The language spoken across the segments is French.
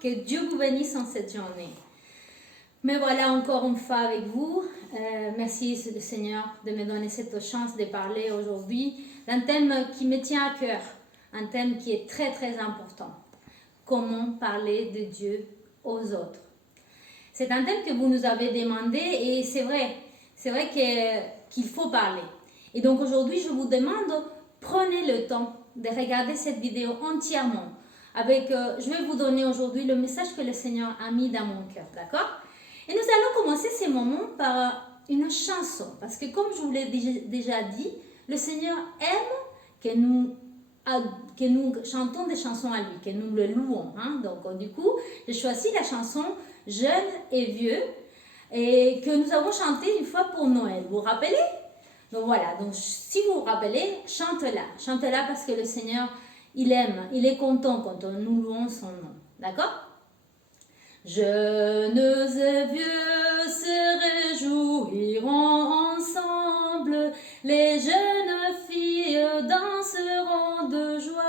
que Dieu vous bénisse en cette journée. Me voilà encore une fois avec vous. Merci Seigneur de me donner cette chance de parler aujourd'hui d'un thème qui me tient à cœur, un thème qui est très très important. Comment parler de Dieu aux autres. C'est un thème que vous nous avez demandé et c'est vrai qu'il faut parler. Et donc aujourd'hui, je vous demande, prenez le temps de regarder cette vidéo entièrement. Je vais vous donner aujourd'hui le message que le Seigneur a mis dans mon cœur, d'accord? Et nous allons commencer ces moments par une chanson, parce que comme je vous l'ai déjà dit, le Seigneur aime que nous chantons des chansons à lui, que nous le louons. Hein? Donc du coup, j'ai choisi la chanson « Jeune et vieux » et que nous avons chantée une fois pour Noël. Vous vous rappelez? Donc voilà, donc si vous vous rappelez, chantez-la. Chantez-la parce que le Seigneur, il aime, il est content quand nous louons son nom. D'accord? Jeunes et vieux se réjouiront ensemble, les jeunes filles danseront de joie.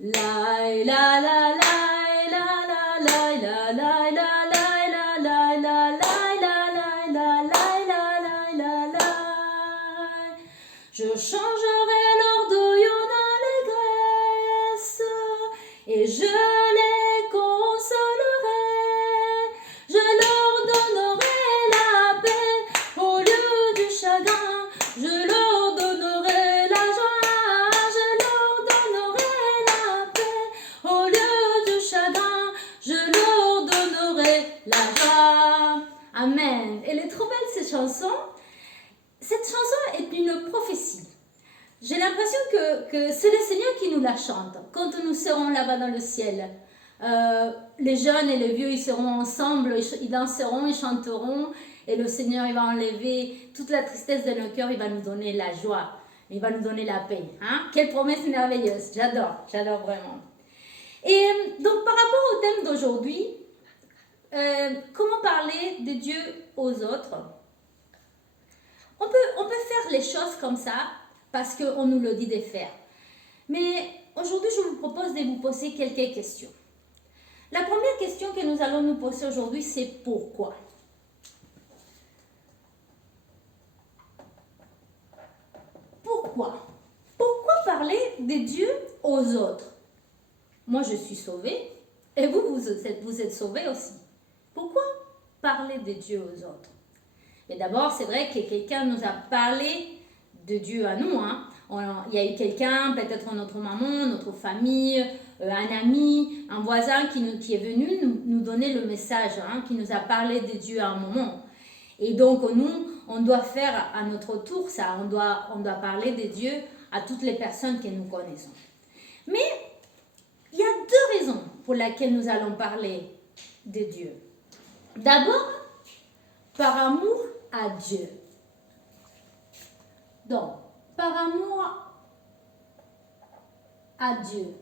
La la la la la la la la la la. Je changerai leur deuil en allégresse et je les consolerai. Je leur donnerai la paix au lieu du chagrin. Je leur donnerai la joie. Je leur donnerai la paix au lieu du chagrin. Je leur donnerai la joie. Amen. Elle est trop belle cette chanson. Cette chanson est une prophétie. J'ai l'impression que c'est le Seigneur qui nous la chante. Quand nous serons là-bas dans le ciel, les jeunes et les vieux, ils seront ensemble, ils danseront, ils chanteront, et le Seigneur, il va enlever toute la tristesse de nos cœurs, il va nous donner la joie, il va nous donner la paix. Hein? Quelle promesse merveilleuse, j'adore vraiment. Et donc, par rapport au thème d'aujourd'hui, comment parler de Dieu aux autres? On peut faire les choses comme ça parce qu'on nous le dit de faire. Mais aujourd'hui, je vous propose de vous poser quelques questions. La première question que nous allons nous poser aujourd'hui, c'est pourquoi? Pourquoi? Pourquoi parler de Dieu aux autres? Moi, je suis sauvée et vous êtes sauvés aussi. Pourquoi parler de Dieu aux autres? Et d'abord, c'est vrai que quelqu'un nous a parlé de Dieu à nous. Hein. Il y a eu quelqu'un, peut-être notre maman, notre famille, un ami, un voisin qui est venu nous donner le message, hein, qui nous a parlé de Dieu à un moment. Et donc, nous, on doit faire à notre tour ça. On doit parler de Dieu à toutes les personnes que nous connaissons. Mais il y a deux raisons pour lesquelles nous allons parler de Dieu. D'abord, par amour à Dieu. Donc, par amour à Dieu.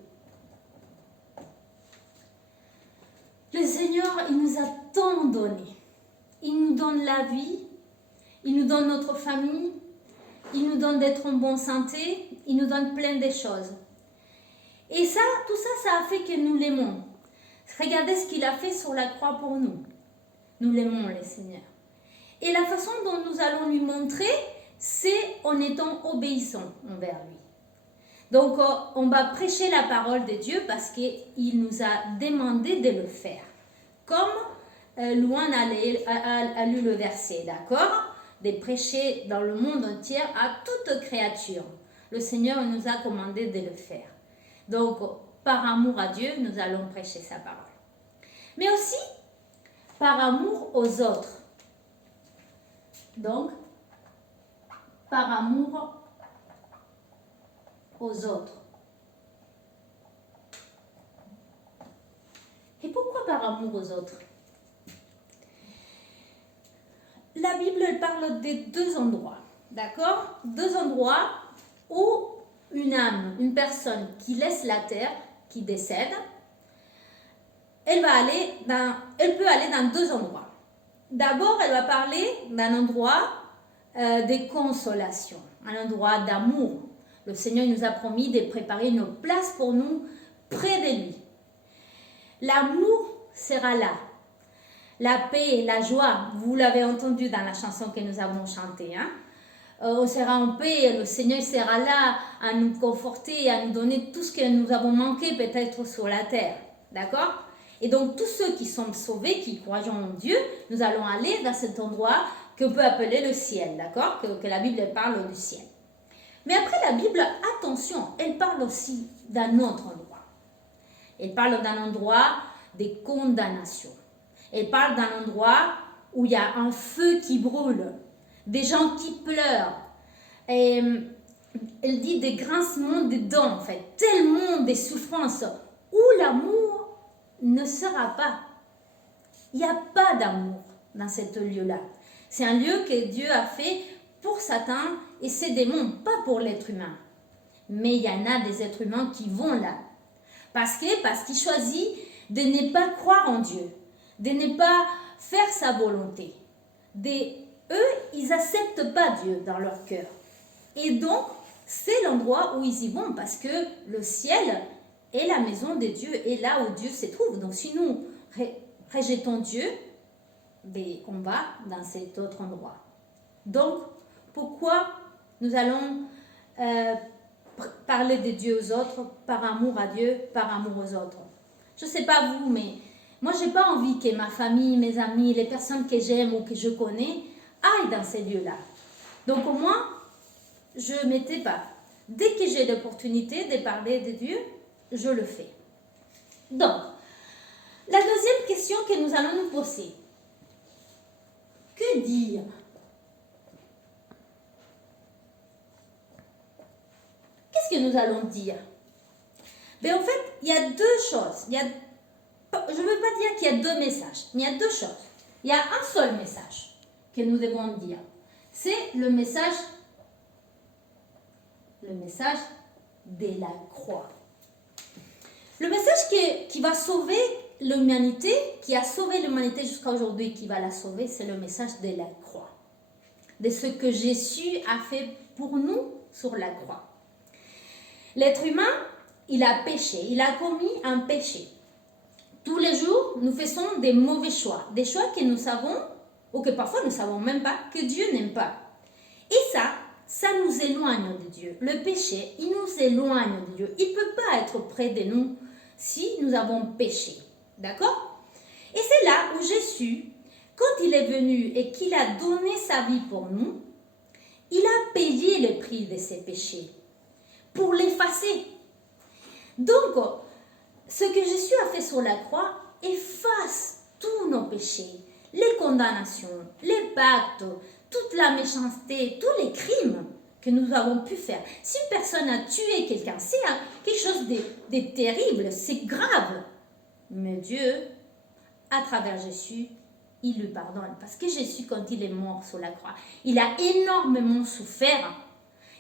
Le Seigneur, il nous a tant donné. Il nous donne la vie, il nous donne notre famille, il nous donne d'être en bonne santé, il nous donne plein de choses. Et ça, tout ça, ça a fait que nous l'aimons. Regardez ce qu'il a fait sur la croix pour nous. Nous l'aimons, le Seigneur. Et la façon dont nous allons lui montrer, c'est en étant obéissants envers lui. Donc, on va prêcher la parole de Dieu parce qu'il nous a demandé de le faire. Comme Louane a lu le verset, d'accord? De prêcher dans le monde entier à toute créature. Le Seigneur nous a commandé de le faire. Donc, par amour à Dieu, nous allons prêcher sa parole. Mais aussi, par amour aux autres. Donc, par amour aux autres. Et pourquoi par amour aux autres? La Bible elle parle de deux endroits, d'accord? Deux endroits où une âme, une personne qui laisse la terre, qui décède, elle peut aller dans deux endroits. D'abord, elle va parler d'un endroit de consolation, un endroit d'amour. Le Seigneur nous a promis de préparer une place pour nous près de lui. L'amour sera là. La paix, la joie, vous l'avez entendu dans la chanson que nous avons chantée. Hein? On sera en paix, le Seigneur sera là à nous conforter, à nous donner tout ce que nous avons manqué peut-être sur la terre. D'accord? Et donc tous ceux qui sont sauvés, qui croient en Dieu, nous allons aller dans cet endroit qu'on peut appeler le ciel. D'accord? Que la Bible parle du ciel. Mais après la Bible, attention, elle parle aussi d'un autre endroit. Elle parle d'un endroit de condamnation. Elle parle d'un endroit où il y a un feu qui brûle, des gens qui pleurent. Et elle dit des grincements de dents, en fait, tellement de souffrances, où l'amour ne sera pas. Il n'y a pas d'amour dans ce lieu-là. C'est un lieu que Dieu a fait pour Satan et ses démons, pas pour l'être humain. Mais il y en a des êtres humains qui vont là. Parce qu'ils choisissent de ne pas croire en Dieu, de ne pas faire sa volonté. Eux, ils n'acceptent pas Dieu dans leur cœur. Et donc, c'est l'endroit où ils y vont parce que le ciel est la maison de Dieu et là où Dieu se trouve. Donc, si nous rejetons Dieu, on va dans cet autre endroit. Donc, pourquoi nous allons parler de Dieu aux autres par amour à Dieu, par amour aux autres? Je ne sais pas vous, mais moi, je n'ai pas envie que ma famille, mes amis, les personnes que j'aime ou que je connais aillent dans ces lieux-là. Donc, au moins, je ne m'étais pas. Dès que j'ai l'opportunité de parler de Dieu, je le fais. Donc, la deuxième question que nous allons nous poser. Que dire? Qu'est-ce que nous allons dire? Mais en fait, il y a deux choses. Je ne veux pas dire qu'il y a deux messages, mais il y a deux choses. Il y a un seul message que nous devons dire. C'est le message de la croix. Le message qui va sauver l'humanité, qui a sauvé l'humanité jusqu'à aujourd'hui, qui va la sauver, c'est le message de la croix. De ce que Jésus a fait pour nous sur la croix. L'être humain, il a péché, il a commis un péché. Tous les jours, nous faisons des mauvais choix, des choix que nous savons, ou que parfois nous ne savons même pas, que Dieu n'aime pas. Et ça nous éloigne de Dieu. Le péché, il nous éloigne de Dieu. Il ne peut pas être près de nous si nous avons péché. D'accord? Et c'est là où Jésus, quand il est venu et qu'il a donné sa vie pour nous, il a payé le prix de ses péchés pour l'effacer. Donc, ce que Jésus a fait sur la croix efface tous nos péchés, les condamnations, les pactes, toute la méchanceté, tous les crimes que nous avons pu faire. Si une personne a tué quelqu'un, c'est quelque chose de terrible, c'est grave. Mais Dieu, à travers Jésus, il lui pardonne. Parce que Jésus, quand il est mort sur la croix, il a énormément souffert.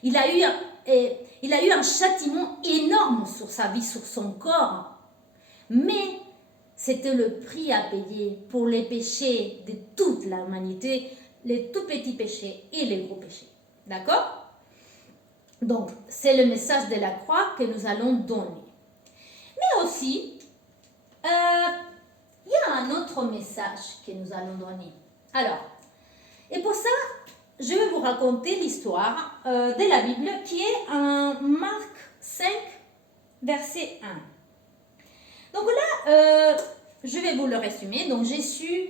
Il a eu un châtiment énorme sur sa vie, sur son corps. Mais c'était le prix à payer pour les péchés de toute l'humanité, les tout petits péchés et les gros péchés. D'accord? Donc, c'est le message de la croix que nous allons donner. Mais aussi, il y a un autre message que nous allons donner. Alors, et pour ça, je vais vous raconter l'histoire de la Bible qui est en Marc 5, verset 1. Donc là, je vais vous le résumer. Donc Jésus,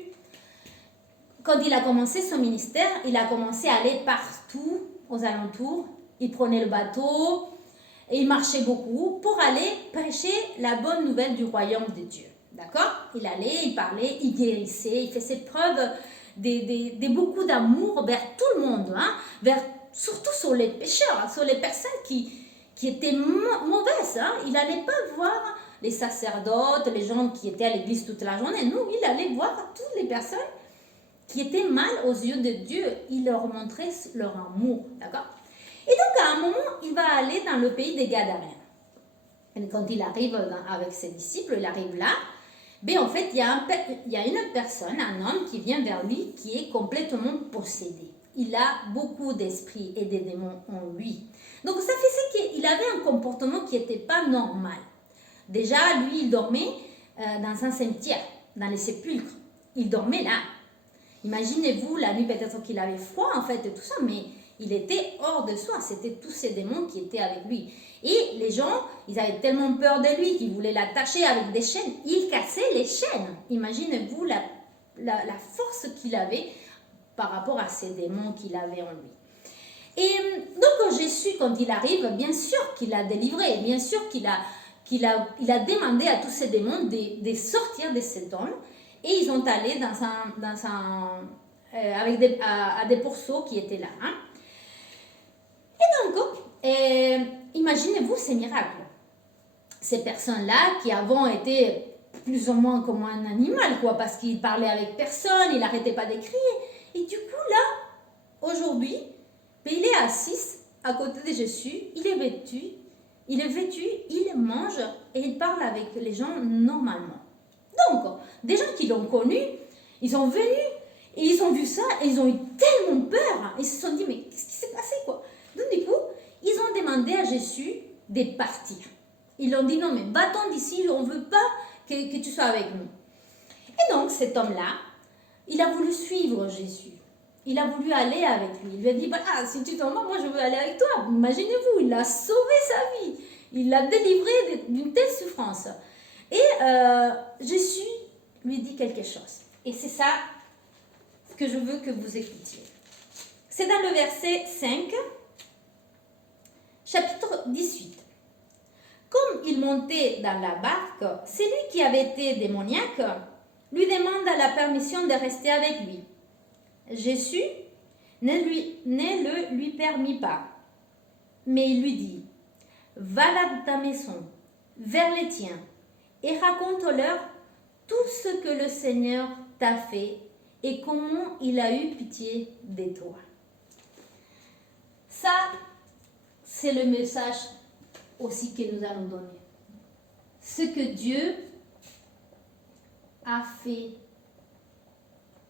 quand il a commencé son ministère, il a commencé à aller partout aux alentours. Il prenait le bateau et il marchait beaucoup pour aller prêcher la bonne nouvelle du royaume de Dieu. D'accord? Il allait, il parlait, il guérissait, il faisait preuve de beaucoup d'amour vers tout le monde, hein? Surtout sur les pécheurs, sur les personnes qui étaient mauvaises. Hein? Il n'allait pas voir les sacerdotes, les gens qui étaient à l'église toute la journée. Non, il allait voir toutes les personnes qui étaient mal aux yeux de Dieu. Il leur montrait leur amour. D'accord? Et donc, à un moment, il va aller dans le pays des Gadaréens. Et quand il arrive avec ses disciples, il arrive là. Mais en fait, il y a une personne, un homme qui vient vers lui qui est complètement possédé. Il a beaucoup d'esprits et de démons en lui. Donc, ça faisait qu'il avait un comportement qui n'était pas normal. Déjà, lui, il dormait dans un cimetière, dans les sépulcres. Il dormait là. Imaginez-vous, la nuit peut-être qu'il avait froid en fait et tout ça, mais il était hors de soi. C'était tous ces démons qui étaient avec lui. Et les gens, ils avaient tellement peur de lui qu'ils voulaient l'attacher avec des chaînes. Il cassait les chaînes. Imaginez-vous la force qu'il avait par rapport à ces démons qu'il avait en lui. Et donc Jésus, quand il arrive, bien sûr qu'il a délivré, bien sûr qu'il a demandé à tous ces démons de sortir de cet homme. Et ils sont allés avec à des pourceaux qui étaient là. Hein. Et donc, imaginez-vous ces miracles. Ces personnes-là qui avant étaient plus ou moins comme un animal, quoi, parce qu'il parlait avec personne, il n'arrêtait pas de crier. Et du coup, là, aujourd'hui, il est assis à côté de Jésus, il est vêtu, il mange et il parle avec les gens normalement. Donc, des gens qui l'ont connu, ils sont venus et ils ont vu ça et ils ont eu tellement peur. Ils se sont dit, mais qu'est-ce qui s'est passé, quoi? Donc, du coup, ils ont demandé à Jésus de partir. Ils ont dit, non, mais va-t'en d'ici, on ne veut pas que tu sois avec nous. Et donc, cet homme-là, il a voulu suivre Jésus. Il a voulu aller avec lui. Il lui a dit, voilà, si tu t'en vas, moi je veux aller avec toi. Imaginez-vous, il a sauvé sa vie. Il l'a délivré d'une telle souffrance. Et Jésus lui dit quelque chose. Et c'est ça que je veux que vous écoutiez. C'est dans le verset 5, chapitre 18. Comme il montait dans la barque, celui qui avait été démoniaque lui demande la permission de rester avec lui. Jésus ne le lui permit pas, mais il lui dit, va dans ta maison, vers les tiens, et raconte-leur tout ce que le Seigneur t'a fait et comment il a eu pitié de toi. Ça, c'est le message aussi que nous allons donner. Ce que Dieu a fait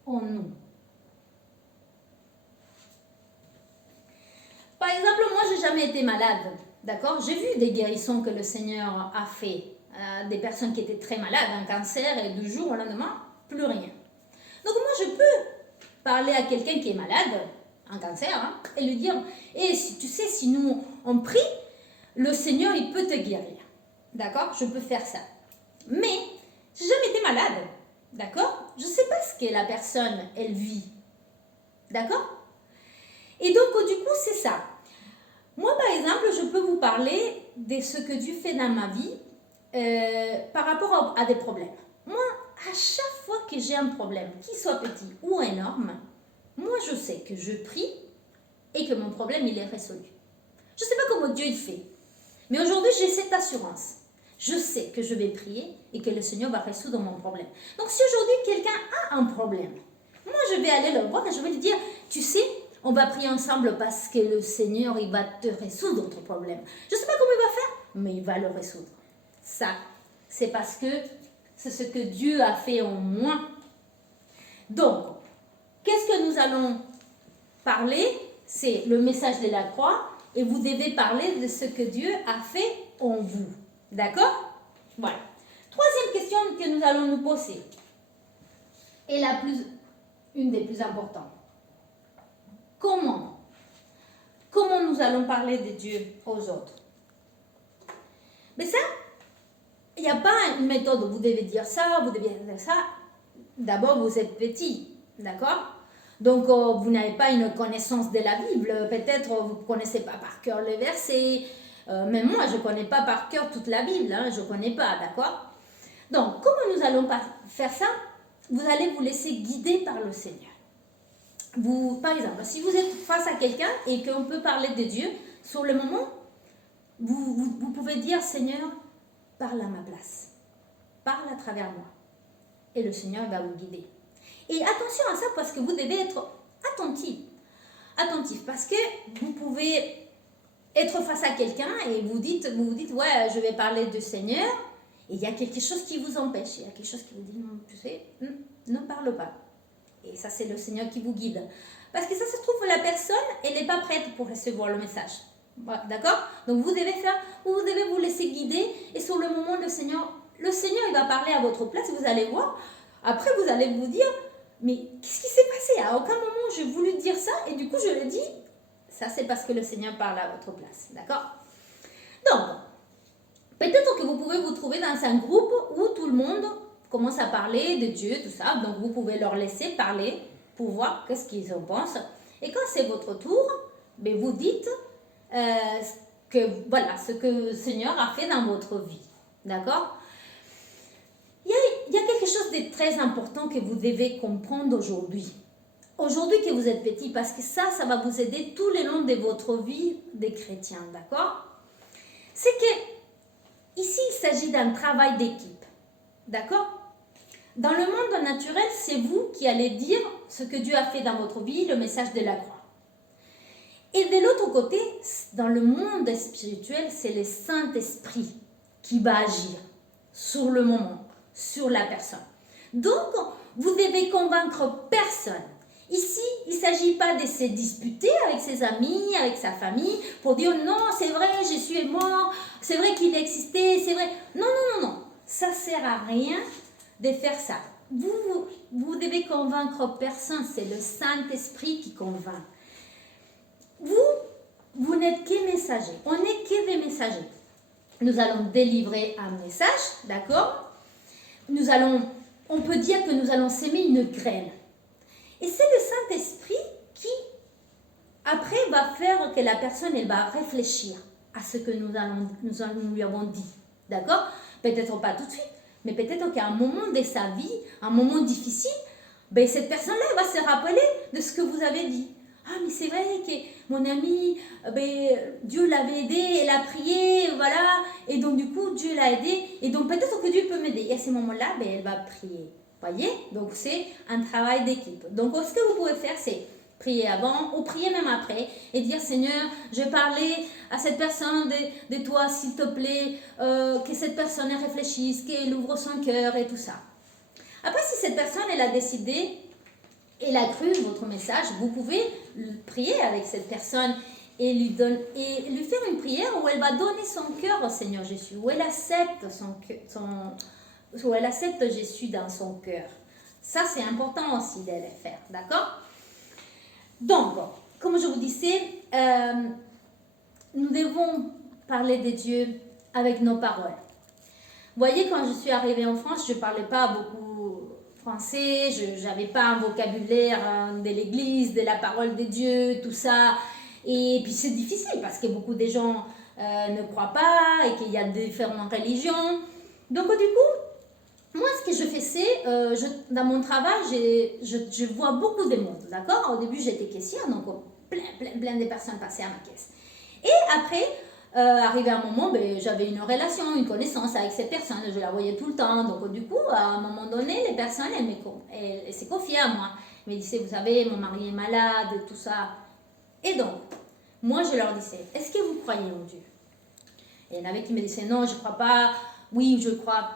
en nous. Par exemple, moi, je n'ai jamais été malade, d'accord? J'ai vu des guérissons que le Seigneur a fait. Des personnes qui étaient très malades, un cancer, et du jour au lendemain, plus rien. Donc moi, je peux parler à quelqu'un qui est malade, un cancer, hein, et lui dire, si tu sais, si nous, on prie, le Seigneur, il peut te guérir. D'accord? Je peux faire ça. Mais, je n'ai jamais été malade. D'accord? Je ne sais pas ce que la personne, elle vit. D'accord? Et donc, du coup, c'est ça. Moi, par exemple, je peux vous parler de ce que Dieu fait dans ma vie par rapport à des problèmes. Moi, à chaque fois que j'ai un problème, qu'il soit petit ou énorme, moi, je sais que je prie et que mon problème, il est résolu. Je ne sais pas comment Dieu il fait. Mais aujourd'hui, j'ai cette assurance. Je sais que je vais prier et que le Seigneur va résoudre mon problème. Donc, si aujourd'hui, quelqu'un a un problème, moi, je vais aller le voir et je vais lui dire, tu sais, on va prier ensemble parce que le Seigneur, il va te résoudre ton problème. Je ne sais pas comment il va faire, mais il va le résoudre. Ça, c'est parce que c'est ce que Dieu a fait en moi. Donc, qu'est-ce que nous allons parler? C'est le message de la croix et vous devez parler de ce que Dieu a fait en vous. D'accord? Voilà. Troisième question que nous allons nous poser est une des plus importantes. Comment nous allons parler de Dieu aux autres? Mais ça, il n'y a pas une méthode où vous devez dire ça, vous devez dire ça. D'abord, vous êtes petit, d'accord? Donc, vous n'avez pas une connaissance de la Bible. Peut-être vous ne connaissez pas par cœur les versets. Même moi, je ne connais pas par cœur toute la Bible. Hein, je ne connais pas, d'accord? Donc, comment nous allons faire ça? Vous allez vous laisser guider par le Seigneur. Par exemple, si vous êtes face à quelqu'un et qu'on peut parler de Dieu, sur le moment, vous pouvez dire, Seigneur, parle à ma place. Parle à travers moi. Et le Seigneur va vous guider. Et attention à ça parce que vous devez être attentif. Attentif parce que vous pouvez être face à quelqu'un et vous vous dites, ouais, je vais parler du Seigneur. Et il y a quelque chose qui vous empêche. Il y a quelque chose qui vous dit, non, tu sais, ne parle pas. Et ça, c'est le Seigneur qui vous guide. Parce que ça se trouve, la personne, elle n'est pas prête pour recevoir le message. D'accord? Donc, vous devez vous laisser guider. Et sur le moment, le Seigneur le Seigneur, il va parler à votre place, vous allez voir. Après, vous allez vous dire, mais qu'est-ce qui s'est passé? À aucun moment, j'ai voulu dire ça, et du coup, je le dis. Ça, c'est parce que le Seigneur parle à votre place, d'accord? Donc, peut-être que vous pouvez vous trouver dans un groupe où tout le monde commence à parler de Dieu, tout ça. Donc, vous pouvez leur laisser parler pour voir qu'est-ce qu'ils en pensent. Et quand c'est votre tour, ben, vous dites voilà, ce que le Seigneur a fait dans votre vie. D'accord? Il y a quelque chose de très important que vous devez comprendre aujourd'hui. Aujourd'hui que vous êtes petit, parce que ça va vous aider tout le long de votre vie de chrétien. D'accord? C'est que ici, il s'agit d'un travail d'équipe. D'accord? Dans le monde naturel, c'est vous qui allez dire ce que Dieu a fait dans votre vie, le message de la croix. Et de l'autre côté, dans le monde spirituel, c'est le Saint-Esprit qui va agir sur le moment, sur la personne. Donc, vous devez convaincre personne. Ici, il ne s'agit pas de se disputer avec ses amis, avec sa famille, pour dire non, c'est vrai, Jésus est mort, c'est vrai qu'il existait, c'est vrai. Non, non, non, non. Ça ne sert à rien de faire ça. Vous devez convaincre personne, c'est le Saint-Esprit qui convainc. Vous n'êtes que messagers, on n'est que des messagers. Nous allons délivrer un message, d'accord? On peut dire que nous allons s'aimer une graine. Et c'est le Saint-Esprit qui, après, va faire que la personne, elle va réfléchir à ce que nous lui avons dit, d'accord? Peut-être pas tout de suite, mais peut-être qu'à un moment de sa vie, un moment difficile, ben, cette personne-là va se rappeler de ce que vous avez dit. Ah, mais c'est vrai que mon ami, ben, Dieu l'avait aidé, elle a prié, voilà, et donc du coup, Dieu l'a aidé, et donc peut-être que Dieu peut m'aider. Et à ce moment-là, ben, elle va prier. Voyez? Donc c'est un travail d'équipe. Donc ce que vous pouvez faire, c'est prier avant ou prier même après et dire Seigneur, je vais parler à cette personne de toi, s'il te plaît, que cette personne réfléchisse, qu'elle ouvre son cœur et tout ça. Après, si cette personne, elle a décidé, elle a cru votre message, vous pouvez prier avec cette personne et lui faire une prière où elle va donner son cœur au Seigneur Jésus, où elle accepte où elle accepte Jésus dans son cœur. Ça, c'est important aussi de le faire, d'accord? Donc, comme je vous disais, nous devons parler de Dieu avec nos paroles. Vous voyez, quand je suis arrivée en France, je ne parlais pas beaucoup français, je n'avais pas un vocabulaire de l'église, de la parole de Dieu, tout ça. Et puis c'est difficile parce que beaucoup de gens ne croient pas et qu'il y a différentes religions. Donc du coup, moi, ce que je fais, c'est, dans mon travail, je vois beaucoup de monde, d'accord? Au début, j'étais caissière, donc plein de personnes passaient à ma caisse. Et après, arrivé un moment, ben, j'avais une relation, une connaissance avec cette personne, je la voyais tout le temps. Donc du coup, à un moment donné, les personnes, elles s'est confiée à moi. Elles me disaient, vous savez, mon mari est malade, tout ça. Et donc, moi, je leur disais, est-ce que vous croyez en Dieu? Et il y en avait qui me disaient, non, je ne crois pas. Oui, je crois.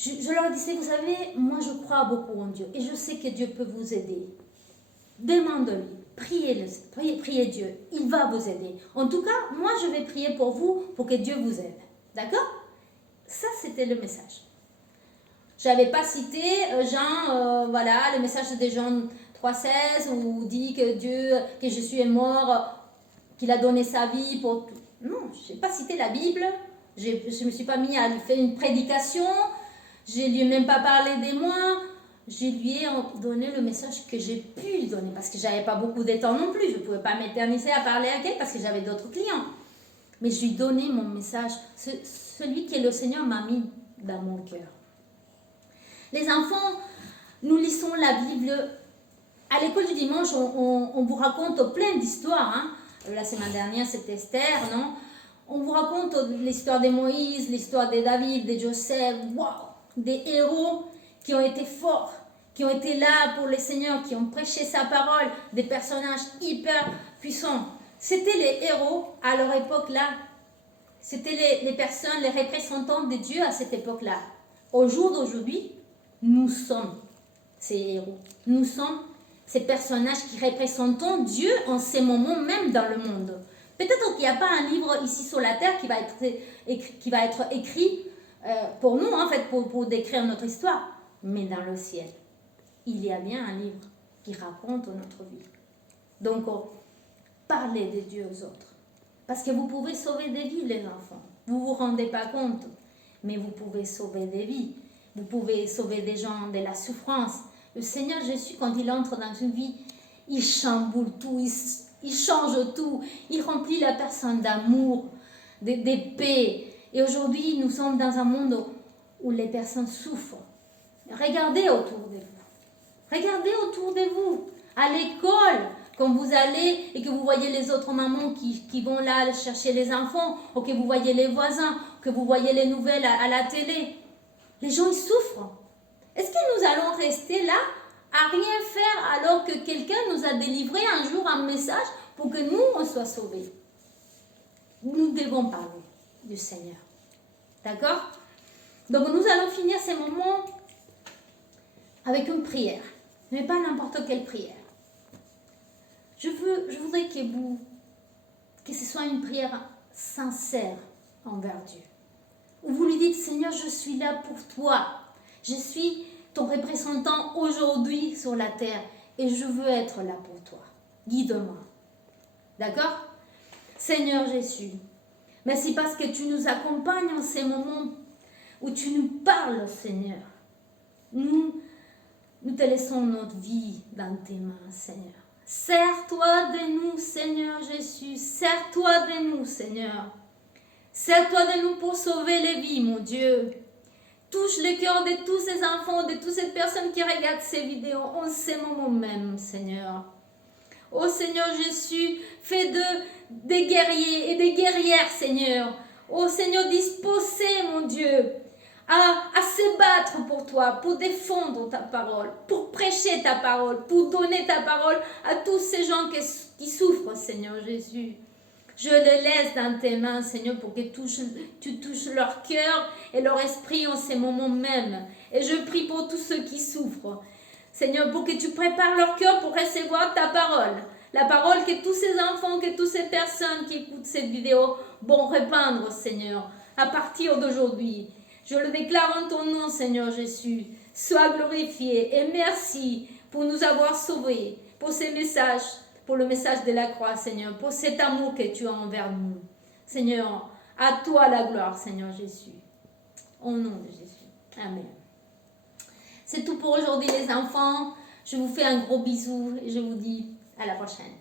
Je leur disais, vous savez, moi je crois beaucoup en Dieu et je sais que Dieu peut vous aider. Demandez-lui, priez Dieu, il va vous aider. En tout cas, moi je vais prier pour vous pour que Dieu vous aide. D'accord? Ça, c'était le message. Je n'avais pas cité voilà, le message de Jean 3,16 où dit que Jésus est mort, qu'il a donné sa vie pour tout. Non, je n'ai pas cité la Bible, je ne me suis pas mis à lui faire une prédication. Je ne lui ai même pas parlé de moi. Je lui ai donné le message que j'ai pu lui donner parce que je n'avais pas beaucoup de temps non plus. Je ne pouvais pas m'éterniser à parler à elle parce que j'avais d'autres clients. Mais je lui ai donné mon message, celui que le Seigneur m'a mis dans mon cœur. Les enfants, nous lisons la Bible. À l'école du dimanche, on vous raconte plein d'histoires. Hein. La semaine dernière, c'était Esther, non? On vous raconte l'histoire de Moïse, l'histoire de David, de Joseph. Waouh! Des héros qui ont été forts, qui ont été là pour le Seigneur, qui ont prêché sa parole, des personnages hyper puissants. C'était les héros à leur époque-là. C'était les personnes, les représentants de Dieu à cette époque-là. Au jour d'aujourd'hui, nous sommes ces héros. Nous sommes ces personnages qui représentent Dieu en ces moments même dans le monde. Peut-être qu'il n'y a pas un livre ici sur la terre qui va être écrit pour nous, en fait, pour décrire notre histoire. Mais dans le ciel, il y a bien un livre qui raconte notre vie. Donc, parlez de Dieu aux autres. Parce que vous pouvez sauver des vies, les enfants. Vous ne vous rendez pas compte. Mais vous pouvez sauver des vies. Vous pouvez sauver des gens de la souffrance. Le Seigneur Jésus, quand il entre dans une vie, il chamboule tout, il change tout. Il remplit la personne d'amour, de paix. Et aujourd'hui, nous sommes dans un monde où les personnes souffrent. Regardez autour de vous. Regardez autour de vous. À l'école, quand vous allez et que vous voyez les autres mamans qui vont là chercher les enfants, ou que vous voyez les voisins, que vous voyez les nouvelles à la télé, les gens ils souffrent. Est-ce que nous allons rester là à rien faire alors que quelqu'un nous a délivré un jour un message pour que nous on soit sauvés? Nous devons parler du Seigneur. D'accord? Donc nous allons finir ces moments avec une prière, mais pas n'importe quelle prière. Je voudrais que ce soit une prière sincère envers Dieu. Où vous lui dites, Seigneur, je suis là pour toi. Je suis ton représentant aujourd'hui sur la terre et je veux être là pour toi. Guide-moi. D'accord? Seigneur Jésus, merci parce que tu nous accompagnes en ces moments où tu nous parles, Seigneur. Nous te laissons notre vie dans tes mains, Seigneur. Sers-toi de nous, Seigneur Jésus. Sers-toi de nous, Seigneur. Sers-toi de nous pour sauver les vies, mon Dieu. Touche le cœur de tous ces enfants, de toutes ces personnes qui regardent ces vidéos en ces moments même, Seigneur. Oh Seigneur Jésus, fais des guerriers et des guerrières, Seigneur. Oh Seigneur, disposez, mon Dieu, à se battre pour toi, pour défendre ta parole, pour prêcher ta parole, pour donner ta parole à tous ces gens qui souffrent, Seigneur Jésus. Je les laisse dans tes mains, Seigneur, pour que tu touches leur cœur et leur esprit en ces moments même. Et je prie pour tous ceux qui souffrent, Seigneur, pour que tu prépares leur cœur pour recevoir ta parole. La parole que tous ces enfants, que toutes ces personnes qui écoutent cette vidéo vont répandre, Seigneur, à partir d'aujourd'hui. Je le déclare en ton nom, Seigneur Jésus. Sois glorifié et merci pour nous avoir sauvés, pour ces messages, pour le message de la croix, Seigneur, pour cet amour que tu as envers nous. Seigneur, à toi la gloire, Seigneur Jésus. Au nom de Jésus. Amen. C'est tout pour aujourd'hui, les enfants. Je vous fais un gros bisou et je vous dis à la prochaine.